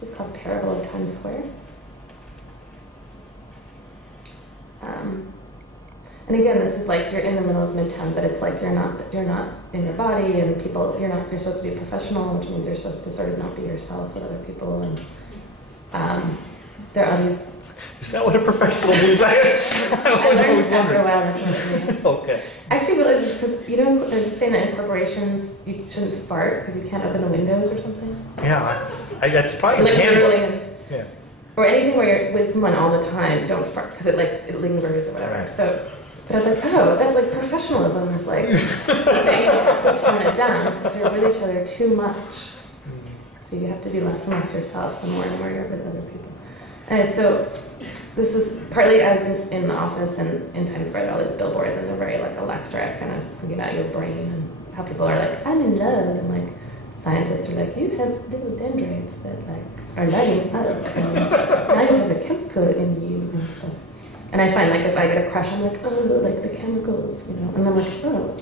This is called Parable of Times Square. And again, this is like you're in the middle of Midtown, but it's like you're not in your body, and people you're supposed to be professional, which means you're supposed to sort of not be yourself with other people, and there are these. Is that what a professional means? I was always after a wondering. while, that's what it means. Okay. I actually realized because they're saying that in corporations you shouldn't fart because you can't open the windows or something. Yeah, that's probably Like the handbook. literally. Yeah. Or anything where you're with someone all the time, don't fart because it lingers or whatever. Right. So, but I was like, oh, that's like professionalism. It's like that you have to tone it down because you're with each other too much. So you have to be less and less yourself, the more and more you're with other people. And so this is partly I was just in the office and in Times Square, all these billboards, and they're very like electric, and I was thinking about your brain and how people are like, I'm in love, and like scientists are like, you have little dendrites that like are lighting up, and now you have a chemical in you and stuff. And I find like if I get a crush, I'm like, oh, like the chemicals, and I'm like, oh,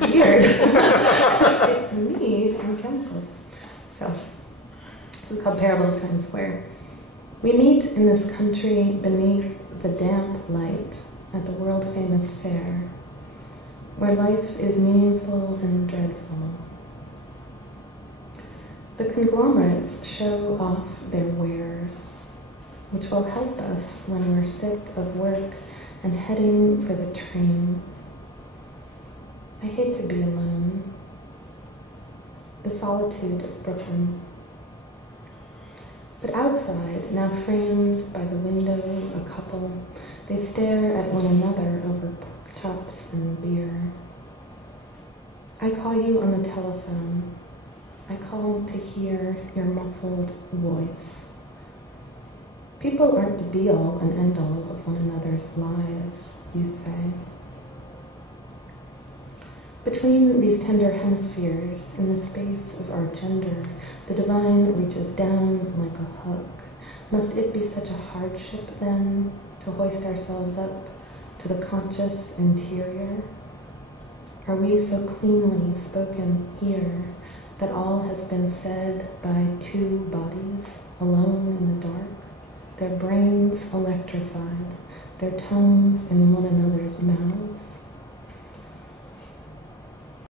weird. It's me and chemicals. So this is called Parable of Times Square. We meet in this country beneath the damp light at the world-famous fair, where life is meaningful and dreadful. The conglomerates show off their wares, which will help us when we're sick of work and heading for the train. I hate to be alone. The solitude of Brooklyn. But outside, now framed by the window, a couple, they stare at one another over pork chops and beer. I call you on the telephone. I call to hear your muffled voice. People aren't the be-all and end-all of one another's lives, you say. Between these tender hemispheres, in the space of our gender, the divine reaches down like a hook. Must it be such a hardship, then, to hoist ourselves up to the conscious interior? Are we so cleanly spoken here that all has been said by two bodies, alone in the dark, their brains electrified, their tongues in one another's mouths?